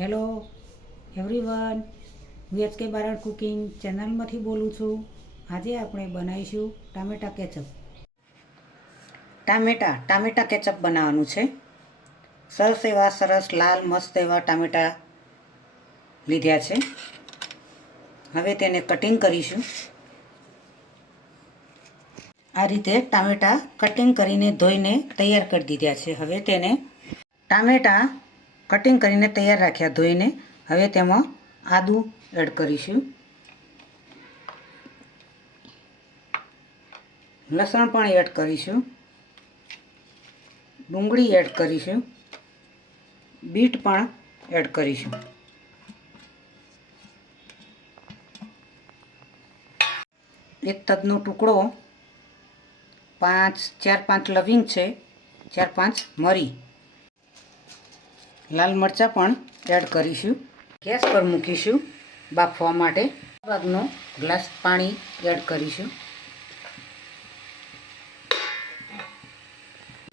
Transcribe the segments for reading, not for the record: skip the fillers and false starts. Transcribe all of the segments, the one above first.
Hello everyone, હું H K Barad cooking ચેનલમાંથી બોલું છું. આજે આપણે બનાવીશું ટામેટા કેચઅપ. ટામેટા કેચઅપ બનાવવાનું છે. સરસ લાલ મસ્ત એવા ટામેટા લીધા છે. હવે તેને કટિંગ કરીશું. આ રીતે ટામેટા કટિંગ કરીને ધોઈને તૈયાર કરી દીધા છે. હવે તેને ટામેટા કટિંગ કરીને તૈયાર રાખ્યા ધોઈને. હવે તેમાં આદું એડ કરીશું, લસણ પણ એડ કરીશું, ડુંગળી એડ કરીશું, બીટ પણ એડ કરીશું. એક તજનો ટુકડો, 4-5 લવિંગ છે, 4-5 મરી, લાલ મરચાં પણ એડ કરીશું. ગેસ પર મૂકીશું બાફવા માટે. ભાગનો ગ્લાસ પાણી એડ કરીશું.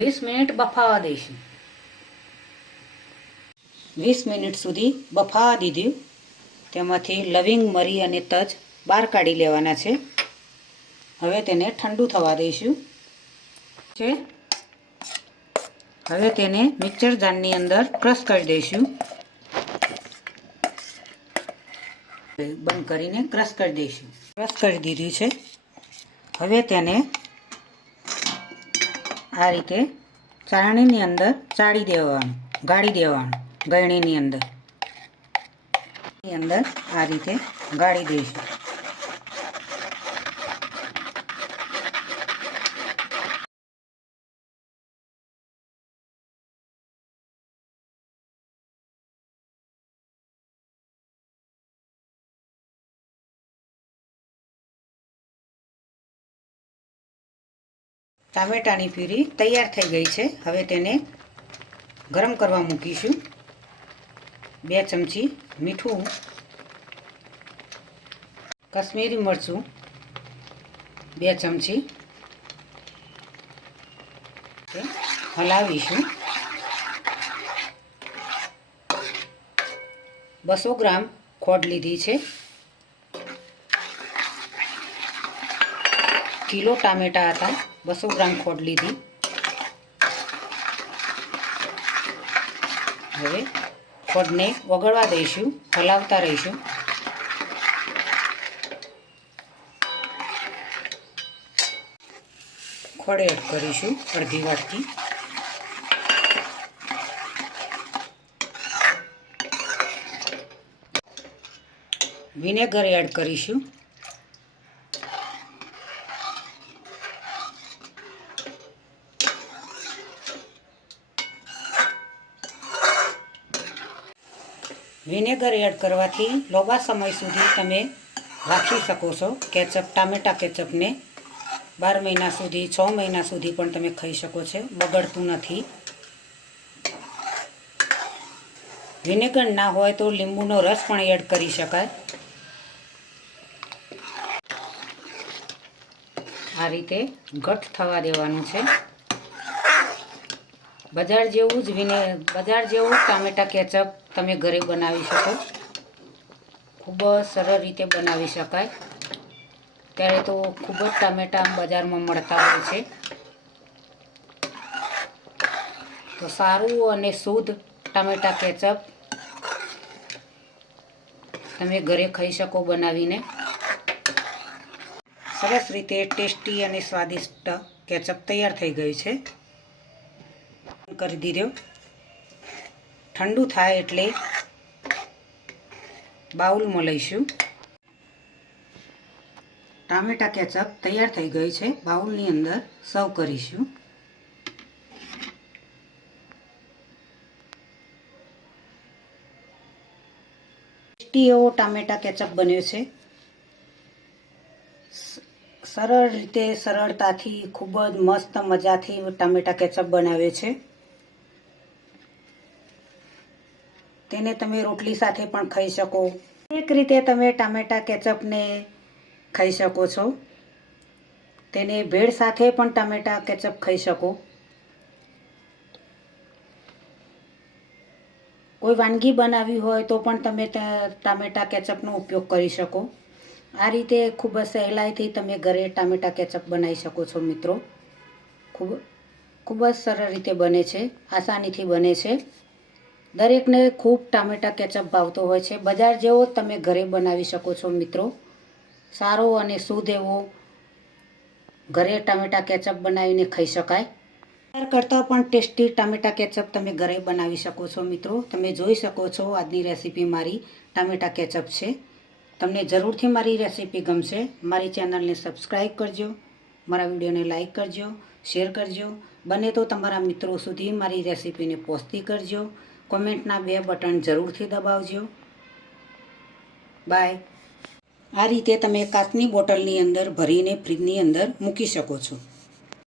20 મિનિટ બફાવા દઈશું. 20 મિનિટ સુધી બફાવા દીધું. તેમાંથી લવિંગ, મરી અને તજ બહાર કાઢી લેવાના છે. હવે તેને ઠંડુ થવા દઈશું. હવે તેને મિક્સર જારની અંદર ક્રશ કરી દઈશું. બંધ કરીને ક્રશ કરી દઈશું. ક્રશ કરી દીધું છે. હવે તેને આ રીતે ચાળણીની અંદર ચાળી દેવાનું, ગાળી દેવાનું. ગળણીની અંદર આ રીતે ગાળી દઈશું. ટામેટાની પ્યુરી તૈયાર થઈ ગઈ છે. હવે તેને ગરમ કરવા મૂકીશું. 2 ચમચી મીઠું, કશ્મીરી મરચું 2 ચમચી હલાવીશું. 200 ગ્રામ ખોડ લીધી છે. કિલો ટામેટા હતા, 200 ગ્રામ ખોડ લીધી. હવે ખોડને ઓગળવા દઈશું, હલાવતા રહીશું. ખોડ એડ કરીશું અડધી વાટકી. વિનેગર એડ કરીશું. વિનેગર એડ કરવાથી લાંબા સમય સુધી તમે રાખી શકો છો. ટામેટા કેચઅપને 12 મહિના સુધી, 6 મહિના સુધી પણ તમે ખાઈ શકો છો. બગડતું નથી. વિનેગર ના હોય તો લીંબુનો રસ પણ એડ કરી શકાય. આ રીતે ઘટ થવા દેવાનું છે. બજાર જેવું ટામેટા કેચઅપ તમે ઘરે બનાવી શકો. ખૂબ જ સરળ રીતે બનાવી શકાય. ત્યારે તો ખૂબ જ ટામેટા બજારમાં મળતા હોય છે. તો સારું અને શુદ્ધ ટામેટા કેચઅપ તમે ઘરે ખાઈ શકો બનાવીને. સરસ રીતે ટેસ્ટી અને સ્વાદિષ્ટ કેચઅપ તૈયાર થઈ ગયું છે. કરી દીધો. ઠંડુ થાય એટલે બાઉલમાં લઈશું. ટામેટા કેચઅપ તૈયાર થઈ ગઈ છે. બાઉલની અંદર સર્વ કરીશું. ટેસ્ટી એવો ટામેટા કેચઅપ બન્યો છે. સરળ રીતે, સરળતાથી, ખૂબ જ મસ્ત મજાથી ટામેટા કેચઅપ બનાવે છે. તેને તમે રોટલી સાથે પણ ખાઈ શકો. એક રીતે તમે ટામેટા કેચઅપને ખાઈ શકો છો. તેને ભેળ સાથે પણ ટામેટા કેચઅપ ખાઈ શકો. કોઈ વાનગી બનાવવી હોય તો પણ તમે ટામેટા કેચઅપનો ઉપયોગ કરી શકો. આ રીતે ખૂબ જ સહેલાઈથી તમે ઘરે ટામેટા કેચઅપ બનાવી શકો છો મિત્રો. ખૂબ જ સરળ રીતે બને છે, આસાનીથી બને છે. દરેકને ખૂબ ટામેટા કેચઅપ ભાવતો હોય છે. બજાર જેવો તમે ઘરે બનાવી શકો છો મિત્રો. સારો અને શુદ્ધ એવો ઘરે ટામેટા કેચઅપ બનાવીને ખાઈ શકાય. બજાર કરતાં પણ ટેસ્ટી ટામેટા કેચઅપ તમે ઘરે બનાવી શકો છો મિત્રો. તમે જોઈ શકો છો આજની રેસીપી મારી ટામેટા કેચઅપ છે. તમને જરૂરથી મારી રેસીપી ગમશે. મારી ચેનલને સબસ્ક્રાઈબ કરજો, મારા વિડીયોને લાઈક કરજો, શેર કરજો. બને તો તમારા મિત્રો સુધી મારી રેસીપીને પહોંચતી કરજો. કોમેન્ટના 2 બટન જરૂરથી દબાવજો. બાય. આ રીતે તમે કાચની બોટલની અંદર ભરીને ફ્રીજની અંદર મૂકી શકો છો.